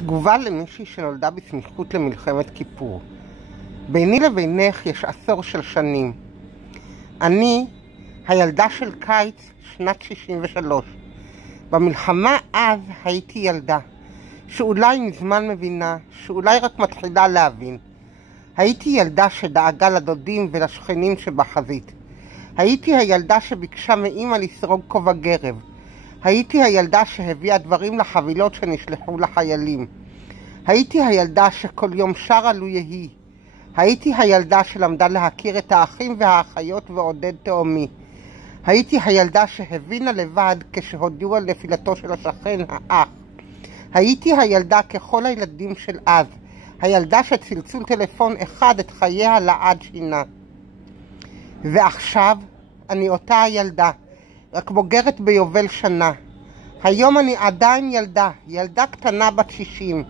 תגובה למישהי שנולדה בסמיכות למלחמת כיפור. ביני לבינך יש עשור של שנים. אני הילדה של קיץ שנת 63. במלחמה אז הייתי ילדה, שאולי מזמן מבינה, שאולי רק מתחילה להבין. הייתי ילדה שדאגה לדודים ולשכנים שבחזית. הייתי הילדה שביקשה מאמא לסרוג כובע גרב. הייתי הילדה שהביאה דברים לחבילות שנשלחו לחיילים. הייתי הילדה שכל יום שרה לו יהי. הייתי הילדה שלמדה להכיר את האחים והאחיות ועודד תאומי. הייתי הילדה שהבינה לבד כשהודיעו על נפילתו של השכן האח. הייתי הילדה ככל הילדים של אז, הילדה שצלצול טלפון אחד את חייה לעד שינה. ועכשיו אני אותה הילדה, רק בוגרת ביובל שנה. היום אני עדיין ילדה קטנה בת 60,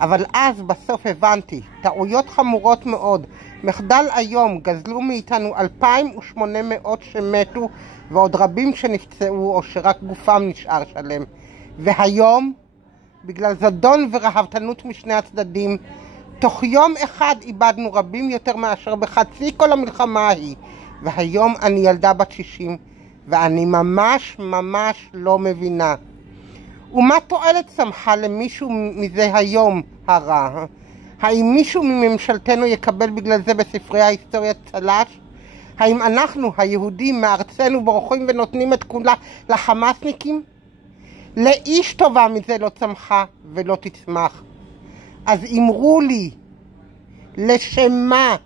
אבל אז בסוף הבנתי, טעויות חמורות מאוד, מחדל היום, גזלו מאיתנו 2,800 שמתו ועוד רבים שנפצעו או שרק גופם נשאר שלם. והיום, בגלל זדון ורהבתנות משני הצדדים, תוך יום אחד איבדנו רבים יותר מאשר בחצי כל המלחמה ההיא. והיום אני ילדה בת 60, ואני ממש לא מבינה. ומה תועלת צמחה למישהו מזה היום הרע? האם מישהו מממשלתנו יקבל בגלל זה בספרי ההיסטוריה צל"ש? האם אנחנו, היהודים, מארצנו בורחים ונותנים את כולה לחמאסניקים? לאיש טובה מזה לא צמחה ולא תצמח. אז אמרו לי, לשם מה?